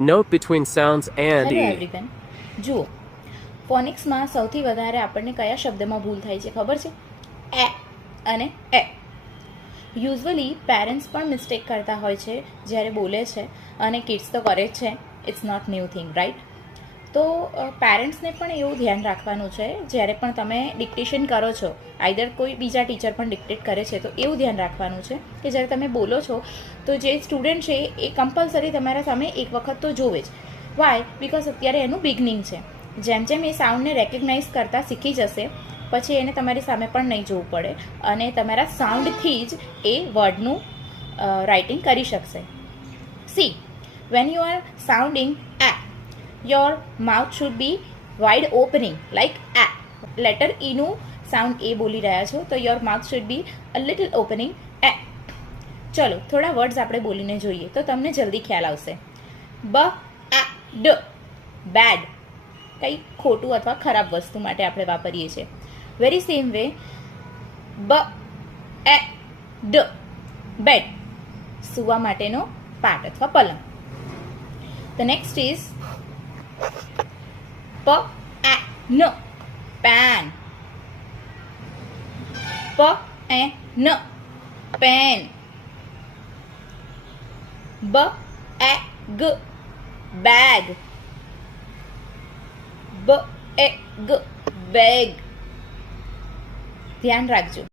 Note between sounds and hello E. Everyone, જુઓ ફોનિક્સમાં સૌથી વધારે આપણને કયા શબ્દમાં ભૂલ થાય છે ખબર છે? એ અને એ. યુઝ્યુઅલી પેરેન્ટ્સ પણ મિસ્ટેક કરતા હોય છે જ્યારે બોલે છે, અને કિડ્સ તો કરે જ છે. It's not new thing, right? તો પેરેન્ટ્સને પણ એવું ધ્યાન રાખવાનું છે જ્યારે પણ તમે ડિક્ટેશન કરો છો, આઈધર કોઈ બીજા ટીચર પણ ડિક્ટેટ કરે છે, તો એવું ધ્યાન રાખવાનું છે કે જ્યારે તમે બોલો છો તો જે સ્ટુડન્ટ છે એ કમ્પલસરી તમારા સામે એક વખત તો જોવે જ. વાય? બિકોઝ અત્યારે એનું બિગનિંગ છે. જેમ જેમ એ સાઉન્ડને રેકગ્નાઇઝ કરતાં શીખી જશે પછી એને તમારી સામે પણ નહીં જોવું પડે, અને તમારા સાઉન્ડથી જ એ વર્ડનું રાઇટિંગ કરી શકશે. C, when you are sounding A, your mouth should be wide opening like a. Letter E નું સાઉન્ડ એ બોલી રહ્યા છો તો your mouth should be a little opening a. ચલો થોડા વર્ડ્સ આપણે બોલીને જોઈએ તો તમને જલ્દી ખ્યાલ આવશે. બ આ ડ, બેડ, કંઈ ખોટું અથવા ખરાબ વસ્તુ માટે આપણે વાપરીએ છીએ. વેરી સેમ વે, બ એ ડ, બેડ, સૂવા માટેનો પાટ અથવા પલંગ. ધ નેક્સ્ટ ઇઝ પ એ ન, પેન. પ એ ન, પેન. બ એ ગ, બેગ. બ એ ગ, બેગ. ધ્યાન રાખજો.